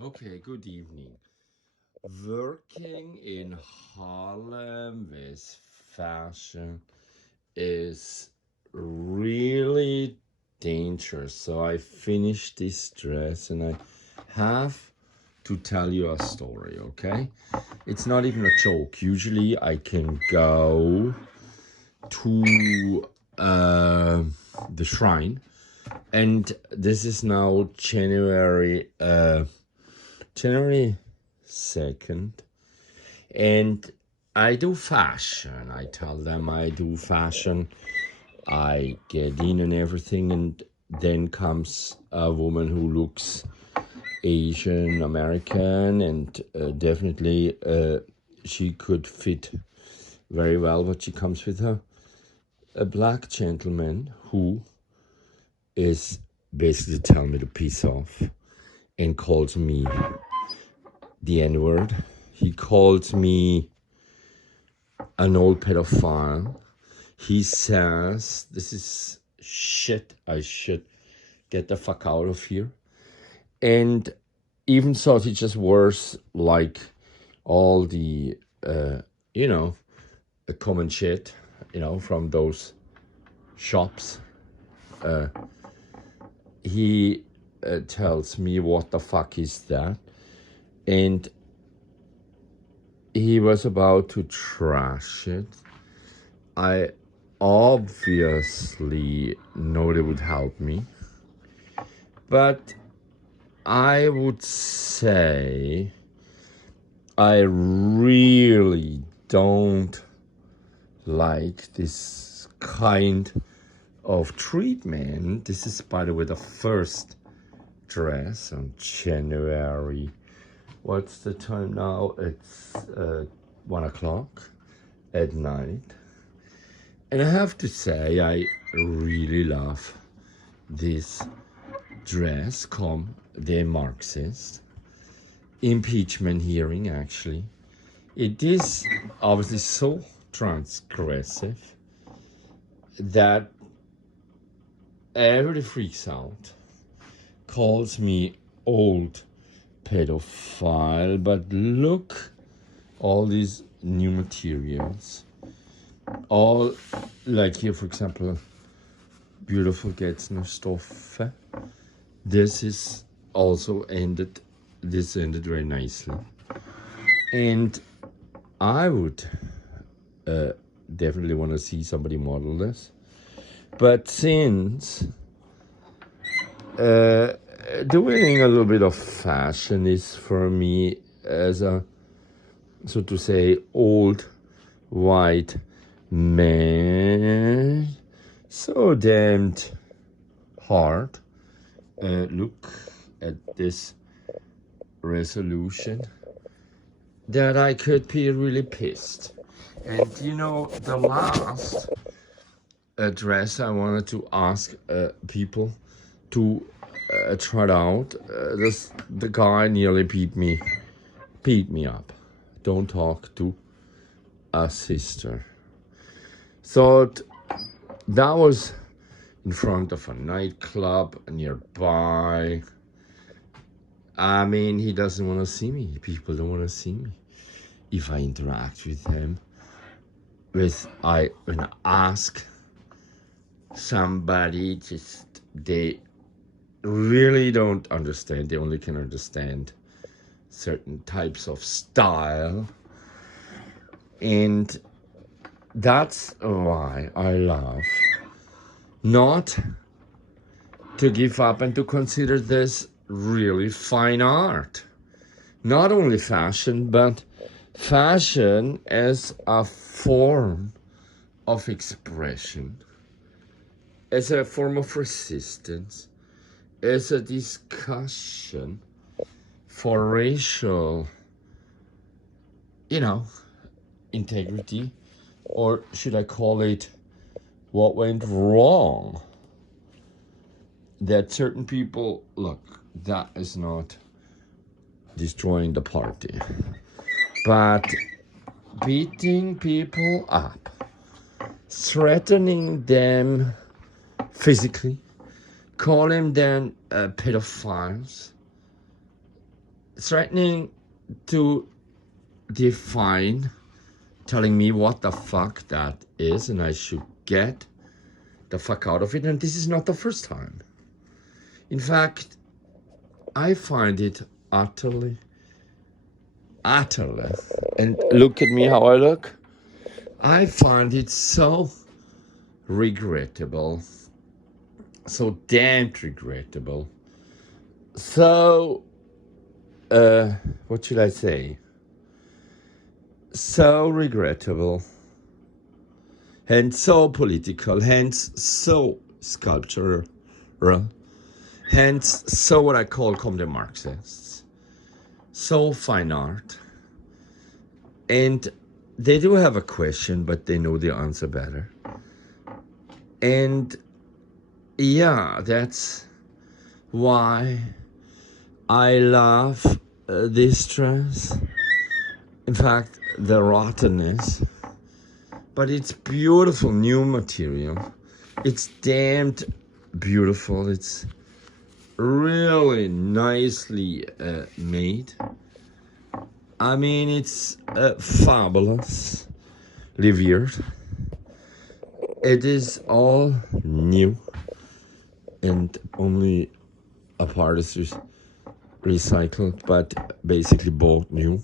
Okay, good evening. Working in Harlem with fashion is really dangerous. So I finished this dress and I have to tell you a story, okay? It's not even a joke. Usually I can go to the shrine, and this is now January 2nd, and I do fashion. I tell them I do fashion. I get in and everything, and then comes a woman who looks Asian American, and definitely she could fit very well, but she comes with her a black gentleman who is basically telling me to piss off and calls me the N-word. He calls me an old pedophile. He says, this is shit, I should get the fuck out of here. And even so, he just wears like all the, common shit, from those shops. He tells me, what the fuck is that? And he was about to trash it. I obviously know it would help me, but I would say I really don't like this kind of treatment. This is, by the way, the first dress on January. What's the time now? It's 1 o'clock at night. And I have to say, I really love this dress, the Marxist impeachment hearing, actually. It is obviously so transgressive that everybody freaks out, calls me old pedophile, but look, all these new materials, all like here, for example, beautiful Getzner Stoffe. This ended very nicely, and I would definitely want to see somebody model this. But since doing a little bit of fashion is for me as a, so to say, old white man, so damned hard. Look at this resolution that I could be really pissed. And the last address I wanted to ask people to try it out. The guy nearly beat me up. Don't talk to a sister. So that was in front of a nightclub nearby. I mean, he doesn't want to see me. People don't want to see me. If I interact with him, when I ask somebody, they really don't understand. They only can understand certain types of style. And that's why I love not to give up and to consider this really fine art. Not only fashion, but fashion as a form of expression, as a form of resistance, as a discussion for racial, integrity, or should I call it what went wrong? That certain people, look, that is not destroying the party, but beating people up, threatening them physically, calling them pedophiles, threatening to define, telling me what the fuck that is, and I should get the fuck out of it. And this is not the first time. In fact, I find it utterly, and look at me how I look. I find it so regrettable, so damned regrettable, so, what should I say? So regrettable, hence so political, hence so sculptural, hence so what I call the Marxists, so fine art. And they do have a question, but they know the answer better. And yeah, that's why I love this dress. In fact, the rottenness. But it's beautiful new material. It's damned beautiful. It's really nicely made. I mean, it's fabulous. Weird. It is all new, and only a part is recycled, but basically both new.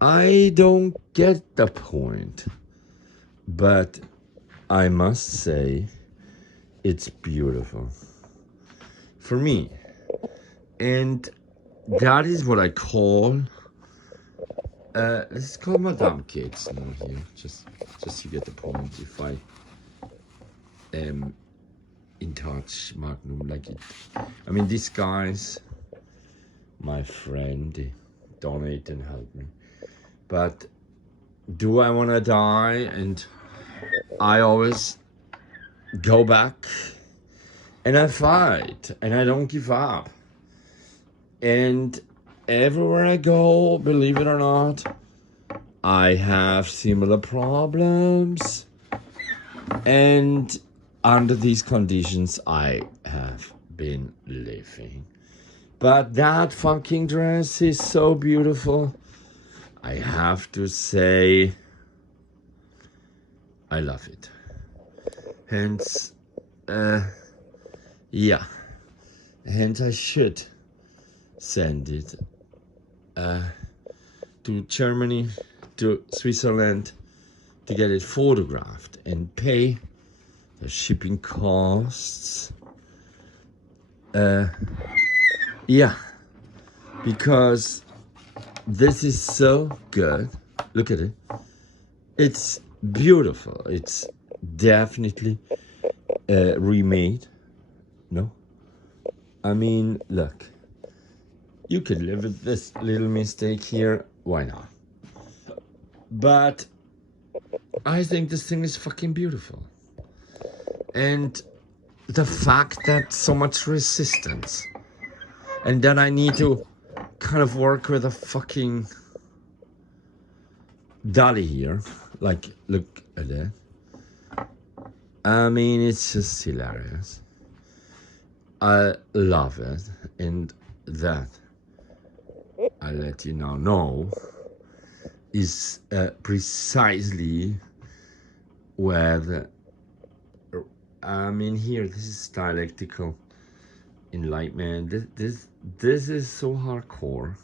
I don't get the point, but I must say it's beautiful for me. And that is what I call, let's call Madame Cakes now here, just to get the point. If I am in touch, Magnum, like it. I mean, these guys, my friend, they donate and help me. But do I want to die? And I always go back and I fight and I don't give up. And everywhere I go, believe it or not, I have similar problems. And under these conditions, I have been living. But that fucking dress is so beautiful. I have to say, I love it. Hence, yeah. Hence, I should send it to Germany, to Switzerland, to get it photographed and pay the shipping costs. Yeah, because this is so good. Look at it. It's beautiful. It's definitely remade. No? I mean, look. You could live with this little mistake here. Why not? But I think this thing is fucking beautiful. And the fact that so much resistance, and that I need to kind of work with a fucking dolly here. Like, look at that. I mean, it's just hilarious. I love it. And that, I let you now know, is precisely where the, I mean, here, this is dialectical enlightenment. This is so hardcore.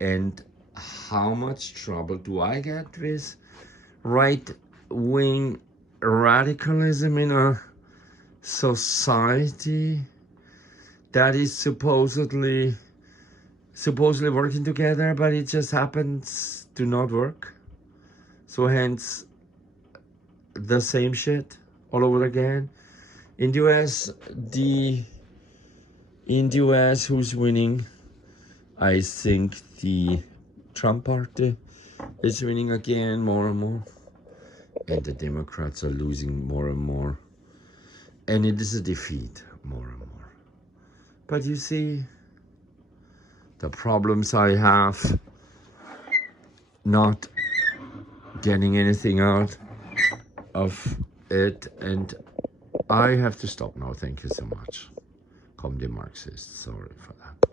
And how much trouble do I get with right-wing radicalism in a society that is supposedly working together, but it just happens to not work. So hence the same shit all over again. In the US, who's winning? I think the Trump party is winning again more and more, and the Democrats are losing more and more, and it is a defeat more and more. But you see, the problems I have not getting anything out of it, and I have to stop now. Thank you so much. Come the Marxists. Sorry for that.